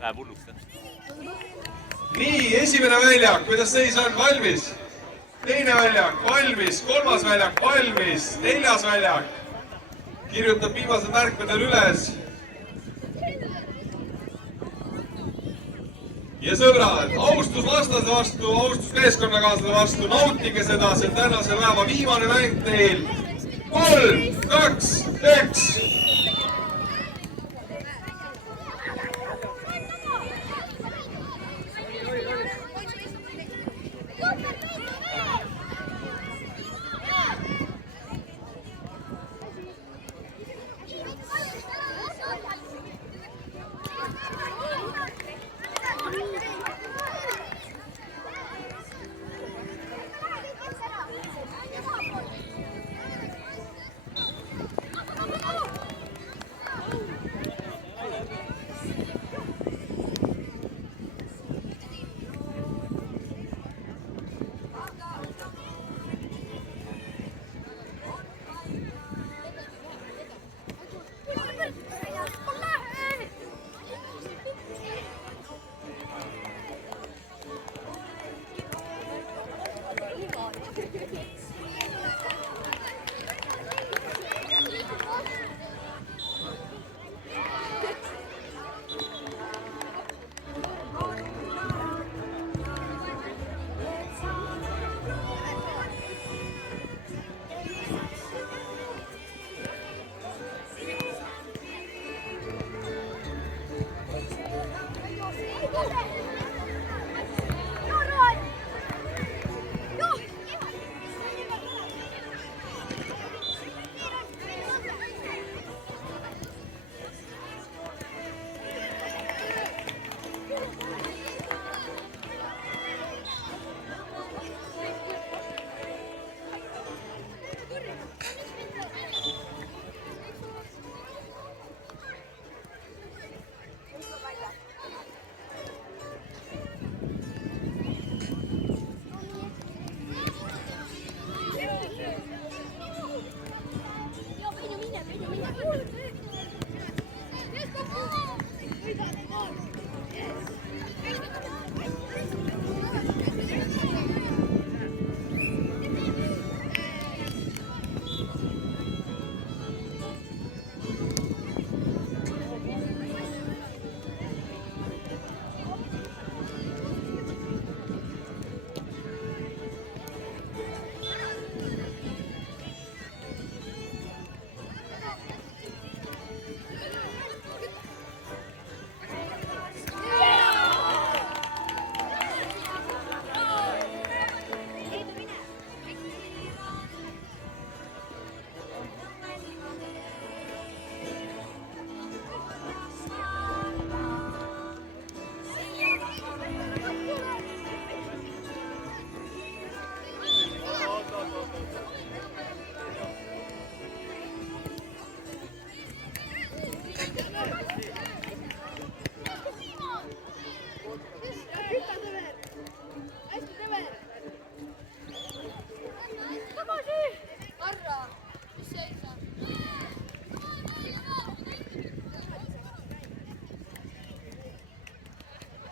Läheb hulluks. Nii, esimene väljak, kuidas seis on? Valmis? Teine väljak, valmis. Kolmas väljak, valmis. Neljas väljak. Kirjutab viimased märkmedel üles. Ja sõbrad, austus vastase vastu, austus meeskonnakaaslase vastu. Nautige seda, see on tänase päeva viimane mäng teil. 3, 2, 1.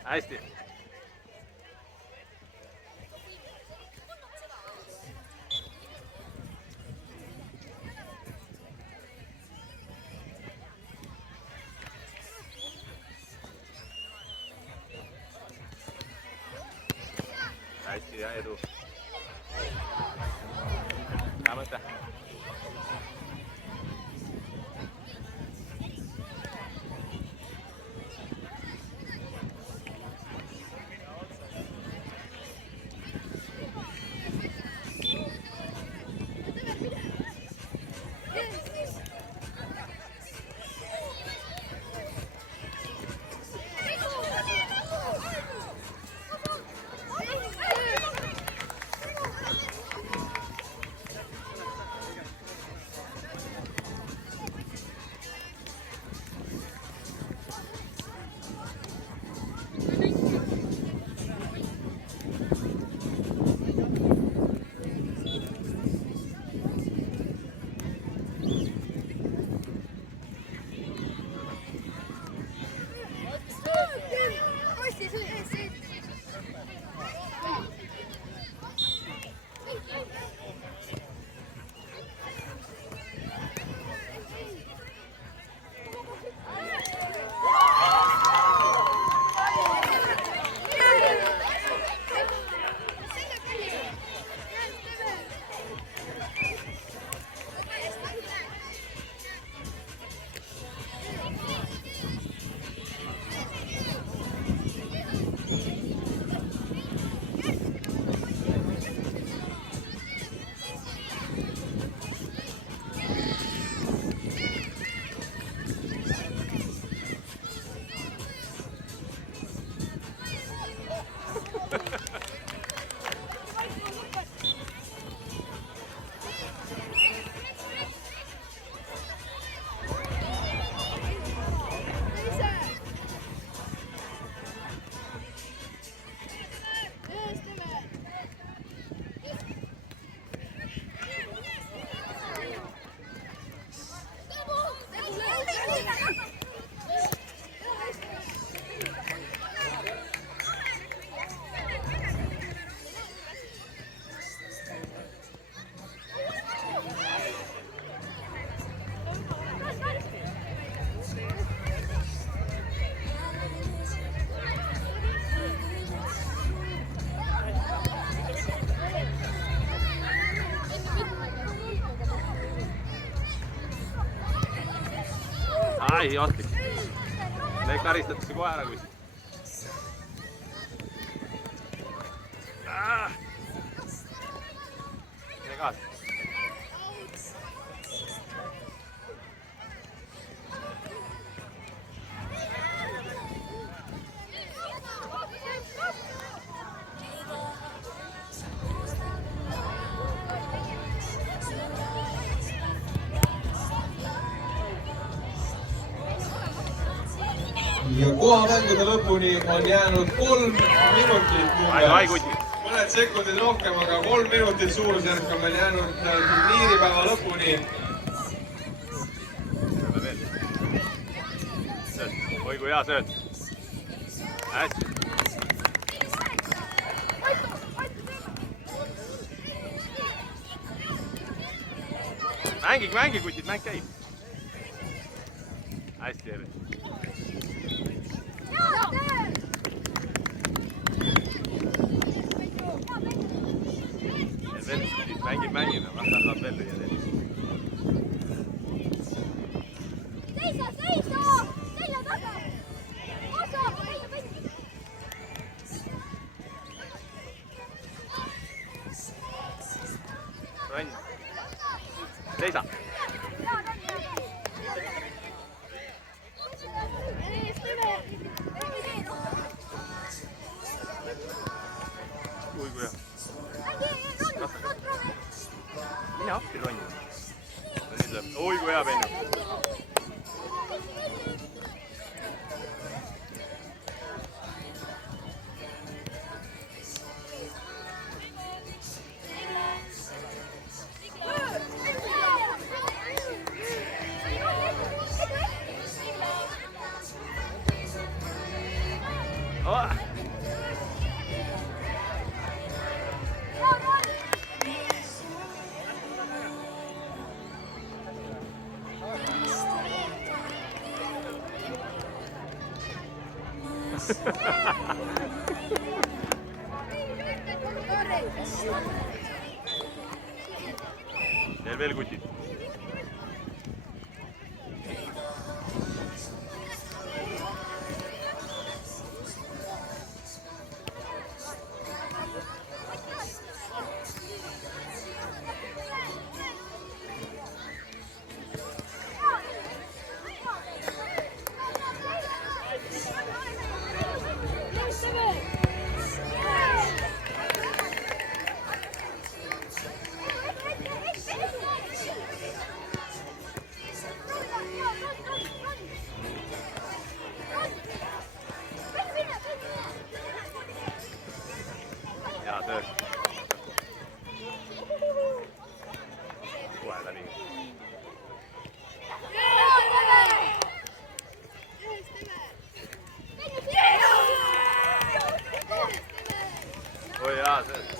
Hästi. Hästi ja edu. Hea mõte. Ai, ohtlik. Neid karistatakse kohe ära kuskilt. Mine kaasa. Ja kohamängude lõpuni on jäänud 3 minutit. Mõned sekundid rohkem, aga 3 minutit suurusjärk on meil jäänud turniiripäeva lõpuni. Oi kui hea sööd. Hästi. Mängi kutid, mäng käib. Hästi, Evi. Mängib, vastaan saab veel lüüa teile. Seisa taga! Rõnn. Seisa! Kui hea. Mine appi, Ronn. Oi kui hea, Pennu. Veel kutid. see.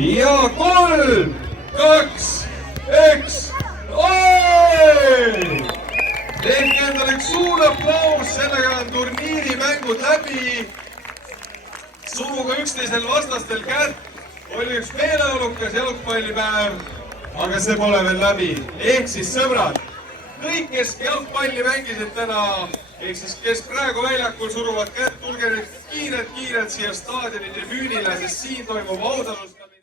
ja 3, 2, 1, tehke endale üks suur aplaus, sellega on turniirimängud läbi. Suruga üksteisel vastastel kätt, oli üks meeleolukas jalgpallipäev, aga see pole veel läbi. Ehk siis sõbrad, kõik, kes jalgpalli mängisid täna, ehk siis kes praegu väljakul suruvad kätt, tulge nüüd kiirelt siia staadioni tribüünile, sest siin toimub audalustamine.